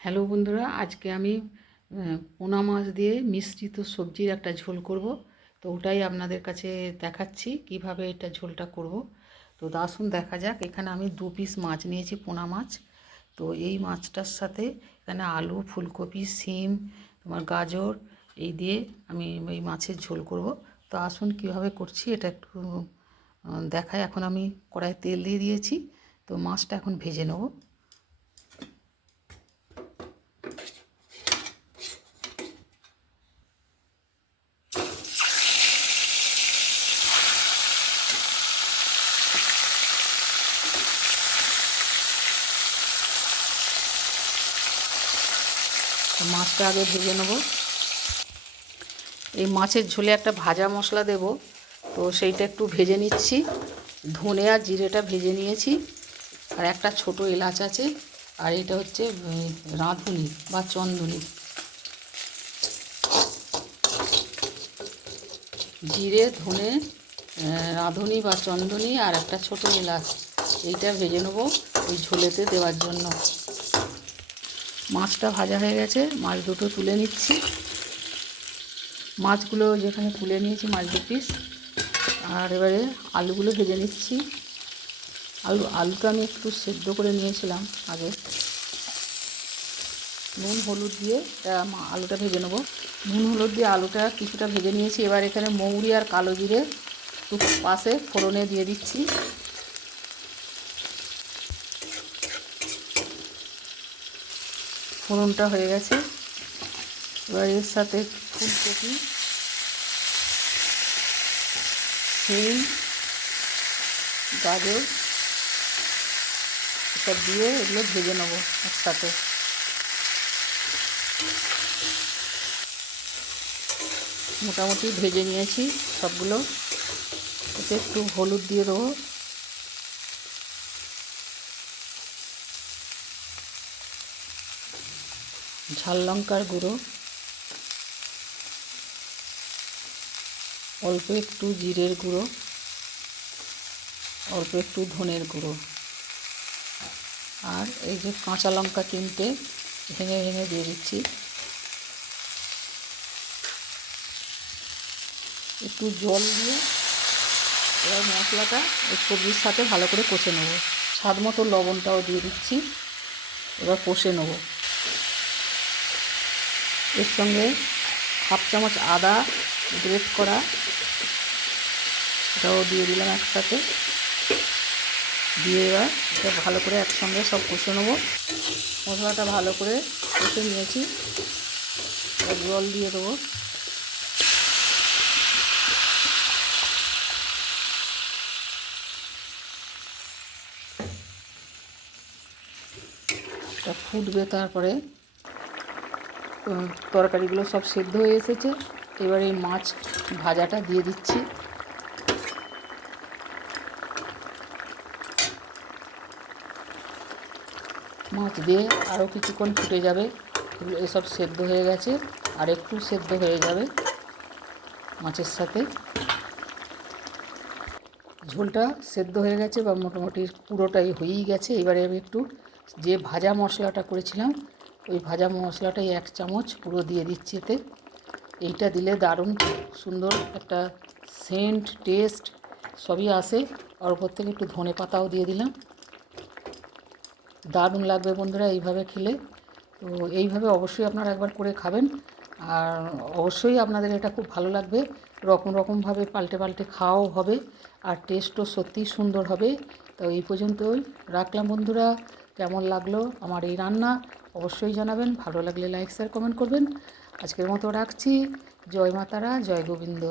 Hello বন্ধুরা, আজকে আমি পোনা মাছ দিয়ে মিশ্রিত সবজির একটা ঝোল করব। তো ওটাই আপনাদের কাছে দেখাচ্ছি কিভাবে এটা ঝোলটা করব। তো আসুন দেখা যাক। এখানে আমি 2 পিস মাছ নিয়েছি, পোনা মাছ। তো এই মাছটার সাথে এখানে আলু, ফুলকপি, শিম, তোমার গাজর এই দিয়ে আমি এই মাছের ঝোল করব। তো আসুন কিভাবে করছি এটা একটু দেখাই। এখন আমি কড়াইয়ে তেল দিয়ে দিয়েছি। তো মাছটা এখন ভেজে নেব। মাছটা আগে ভেজে নেব। এই মাছের ঝোলে একটা ভাজা মশলা দেব, তো সেইটা একটু ভেজে নিচ্ছি। ধনে আর জিরেটা ভেজে নিয়েছি, আর একটা ছোট এলাচ আছে, আর এটা হচ্ছে রাঁধুনি বা চন্দনী। জিরে, ধনে, রাঁধুনি বা চন্দনী আর একটা ছোট এলাচ, এইটা ভেজে নেব ওই ঝোলেতে দেওয়ার জন্য। মাছটা ভাজা হয়ে গেছে, মাছ দুটো তুলে নিচ্ছি। মাছগুলো যেখানে তুলে নিয়েছি, মাছ 2 পিস। আর এবারে আলুগুলো ভেজে নিচ্ছি। আলুটা আমি একটু সেদ্ধ করে নিয়েছিলাম আগে। নুন হলুদ দিয়ে আলুটা ভেজে নেব। নুন হলুদ দিয়ে আলুটা কিছুটা ভেজে নিয়েছি। এবার এখানে মৌরি আর কালো জিরে একটু পাশে ফোড়নে দিয়ে দিচ্ছি। ফোড়নটা হয়ে গেছে। এবার এর সাথে ফুলকপি, শিম, গাজর এসব দিয়ে এগুলো ভেজে নেব একসাথে। মোটামুটি ভেজে নিয়েছি সবগুলো। এতে একটু হলুদ দিয়ে দেবো, ঝাল লঙ্কার গুঁড়ো, অল্প একটু জিরের গুঁড়ো, অল্প একটু ধনের গুঁড়ো, আর এই যে কাঁচা লঙ্কা 3টে ভেঙে ভেঙে দিয়ে দিচ্ছি। একটু জল দিয়ে এবার মশলাটা এই সবজির সাথে ভালো করে কষে নেব। স্বাদ মতো লবণটাও দিয়ে দিচ্ছি। এবার কষে নেব। এর সঙ্গে 1/2 চামচ আদা গ্রেট করা, এটাও দিয়ে দিলাম একসাথে। দিয়ে এবার এটা ভালো করে একসঙ্গে সব কষে নেব। মশলাটা ভালো করে কষে নিয়েছি। এবার জল দিয়ে দেবো। এটা ফুটবে, তারপরে তরকারিগুলো সব সেদ্ধ হয়ে এসেছে। এবার এই মাছ ভাজাটা দিয়ে দিচ্ছি। মাছ দিয়ে আরও কিছুক্ষণ ফুটে যাবে। এসব সেদ্ধ হয়ে গেছে, আর একটু সেদ্ধ হয়ে যাবে মাছের সাথে। ঝোলটা সেদ্ধ হয়ে গেছে বা মোটামুটি পুরোটাই হয়েই গেছে। এবারে আমি একটু যে ভাজা মশলাটা করেছিলাম, ওই ভাজা মশলাটাই 1 চামচ পুরো দিয়ে দিচ্ছি এতে। এইটা দিলে দারুণ সুন্দর একটা সেন্ট, টেস্ট সবই আসে। আর ওপর থেকে একটু ধনে পাতাও দিয়ে দিলাম। দারুণ লাগবে বন্ধুরা এইভাবে খেলে। তো এইভাবে অবশ্যই আপনারা একবার করে খাবেন, আর অবশ্যই আপনাদের এটা খুব ভালো লাগবে। রকম রকমভাবে পাল্টে পাল্টে খাওয়াও হবে, আর টেস্টও সত্যিই সুন্দর হবে। তো এই পর্যন্তই রাখলাম বন্ধুরা। কেমন লাগলো আমার এই রান্না অবশ্যই জানাবেন। ভালো লাগলে লাইক, শেয়ার, কমেন্ট করবেন। আজকের মতো রাখছি। জয় মা তারা, জয় গোবিন্দ।